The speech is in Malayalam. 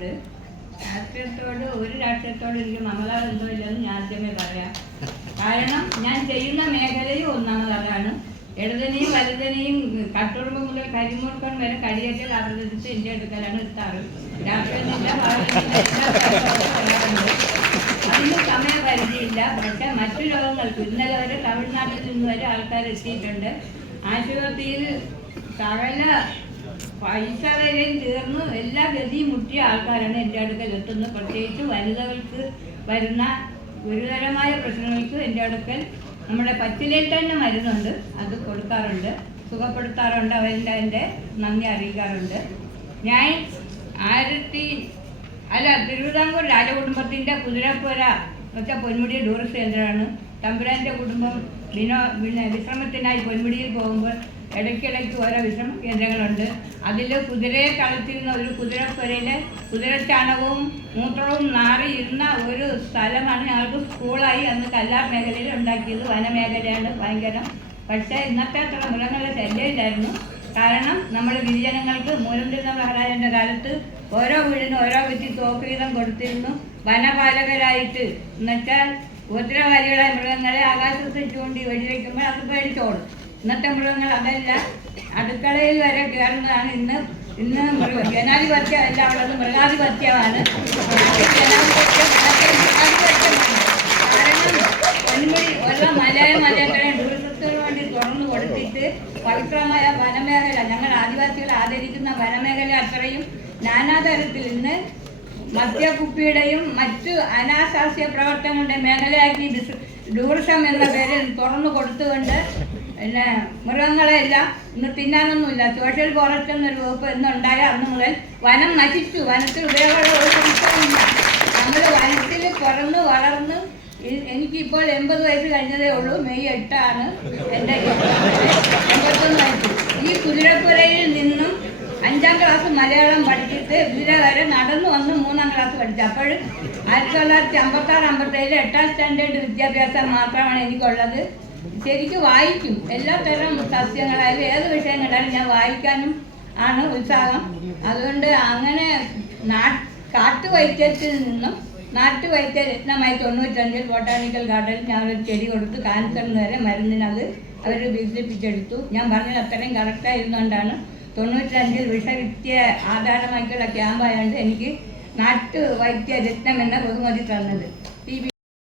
പറയാറുണ്ട്. ഒരു രാഷ്ട്രീയത്തോട് എനിക്ക് മമതാബന്ധമില്ലെന്ന് ഞാൻ ആദ്യമേ പറയാം. കാരണം ഞാൻ ചെയ്യുന്ന മേഖലയും ഒന്നാമത് അതാണ്. ഇടതിനെയും വലുതിനെയും കട്ടുറുമ്പ് മുതൽ കരിമൂർക്കൻ വരെ കടിയേറ്റൽ അവതരിച്ച് എൻ്റെ അടുക്കലാണ് എത്താറ്. രാഷ്ട്രീയത്തിൻ്റെ അതിന് സമയപരിധിയില്ല. പക്ഷെ മറ്റു രോഗങ്ങൾക്ക് ഇന്നലെ വരെ തമിഴ്നാട്ടിൽ നിന്ന് വരെ ആൾക്കാർ എത്തിയിട്ടുണ്ട്. ആശുപത്രിയിൽ സകല പൈസ വരെയും തീർന്ന് എല്ലാ ഗതിയും മുട്ടിയ ആൾക്കാരാണ് എൻ്റെ അടുക്കൽ എത്തുന്നത്. പ്രത്യേകിച്ച് വനിതകൾക്ക് വരുന്ന ഗുരുതരമായ പ്രശ്നങ്ങൾക്ക് എൻ്റെ അടുക്കൽ നമ്മുടെ പച്ചിലയിൽ തന്നെ മരുന്നുണ്ട്, അത് കൊടുക്കാറുണ്ട്, സുഖപ്പെടുത്താറുണ്ട്. അവരുടെ നന്ദി അറിയിക്കാറുണ്ട്. ഞാൻ തിരുവിതാംകൂർ രാജകുടുംബത്തിൻ്റെ കുതിരപ്പുര വെച്ചാൽ പൊന്മുടി ടൂറിസ്റ്റ് കേന്ദ്രമാണ്. തമ്പുരാൻ്റെ കുടുംബം വിശ്രമത്തിനായി പൊന്മുടിയിൽ പോകുമ്പോൾ ഇടയ്ക്കിടയ്ക്ക് ഓരോ വിശ്രമ കേന്ദ്രങ്ങളുണ്ട്. അതിൽ കുതിരയെ കളിച്ചിരുന്ന ഒരു കുതിരപ്പുരയിൽ കുതിരച്ചാണകവും മൂത്രവും നാറിയിരുന്ന ഒരു സ്ഥലമാണ് ഞങ്ങൾക്ക് സ്കൂളായി അന്ന് കല്ലാർ മേഖലയിൽ ഉണ്ടാക്കിയത്. വനമേഖലയാണ് ഭയങ്കരം. പക്ഷേ ഇന്നത്തെ അത്ര മൃഗങ്ങളുടെ ശല്യമില്ലായിരുന്നു. കാരണം നമ്മൾ ഗിരിജനങ്ങൾക്ക് മൂലംതിരുന്ന മഹാരാജൻ്റെ കാലത്ത് ഓരോ വീടിനും ഓരോ വ്യക്തി തോക്ക് വീതം കൊടുത്തിരുന്നു. വനപാലകരായിട്ട് എന്നുവെച്ചാൽ ഉപദ്രവകാരികളായ മൃഗങ്ങളെ ആകാശത്ത് ചൂണ്ടി വെടിവെക്കുമ്പോൾ അത് പേടിച്ചോളും. ഇന്നത്തെ മൃഗങ്ങൾ അതല്ല, അടുക്കളയിൽ വരെ കയറുന്നതാണ്. ഇന്ന് ജനാധിപത്യം അല്ല ഉള്ളത്, മൃഗാധിപത്യമാണ്. കാരണം പൊന്മുടി ഓരോ മലകളെ ടൂറിസത്തിന് വേണ്ടി തുറന്നു കൊടുത്തിട്ട് പവിത്രമായ വനമേഖല, ഞങ്ങൾ ആദിവാസികളെ ആദരിക്കുന്ന വനമേഖല അത്രയും നാനാതരത്തിൽ ഇന്ന് മദ്യക്കുപ്പിയുടെയും മറ്റു അനാശാസ്യ പ്രവർത്തനങ്ങളുടെ മേഖലയാക്കി ടൂറിസം എന്ന പേരിൽ തുറന്നു കൊടുത്തുകൊണ്ട് പിന്നെ മൃഗങ്ങളെല്ലാം ഇന്ന് തിന്നാനൊന്നുമില്ല. സോഷ്യൽ ഫോറസ്റ്റ് എന്നൊരു വകുപ്പ് എന്നുണ്ടായ അന്ന് മുതൽ വനം നശിച്ചു. വനത്തിൽ ഉപയോഗമുള്ള ഒരു സംശയമില്ല. നമ്മൾ വനത്തിൽ പിറന്ന് വളർന്ന് എനിക്കിപ്പോൾ 80 വയസ്സ് കഴിഞ്ഞതേ ഉള്ളൂ. മെയ് 8 എൻ്റെ 81 വയസ്സ്. ഈ കുതിരപ്പുരയിൽ നിന്നും 5ാം ക്ലാസ് മലയാളം പഠിച്ചിട്ട് ഇവിടെ വരെ നടന്നു വന്ന് 3ാം ക്ലാസ് പഠിച്ചു. അപ്പോൾ 1956-57 8ാം സ്റ്റാൻഡേർഡ് വിദ്യാഭ്യാസം മാത്രമാണ് എനിക്കുള്ളത്. ശരിക്കും വായിക്കും. എല്ലാത്തരം സസ്യങ്ങളായാലും ഏത് വിഷയങ്ങളായാലും ഞാൻ വായിക്കാനും ആണ് ഉത്സാഹം. അതുകൊണ്ട് അങ്ങനെ കാട്ടുവൈദ്യത്തിൽ നിന്നും നാട്ടുവൈദ്യ രത്നമായി 95-ൽ ബൊട്ടാണിക്കൽ ഗാർഡനിൽ ഞാനൊരു ചെടി കൊടുത്ത് ക്യാൻസറിന് വരെ മരുന്നിനത് അവർ വികസിപ്പിച്ചെടുത്തു. ഞാൻ പറഞ്ഞത് അത്രയും കറക്റ്റായിരുന്നുകൊണ്ടാണ് 95-ൽ വിഷവിദ്യ ആധാരമായിട്ടുള്ള ക്യാമ്പായതുകൊണ്ട് എനിക്ക് നാട്ടുവൈദ്യ രത്നം എന്ന ബഹുമതി തന്നത്.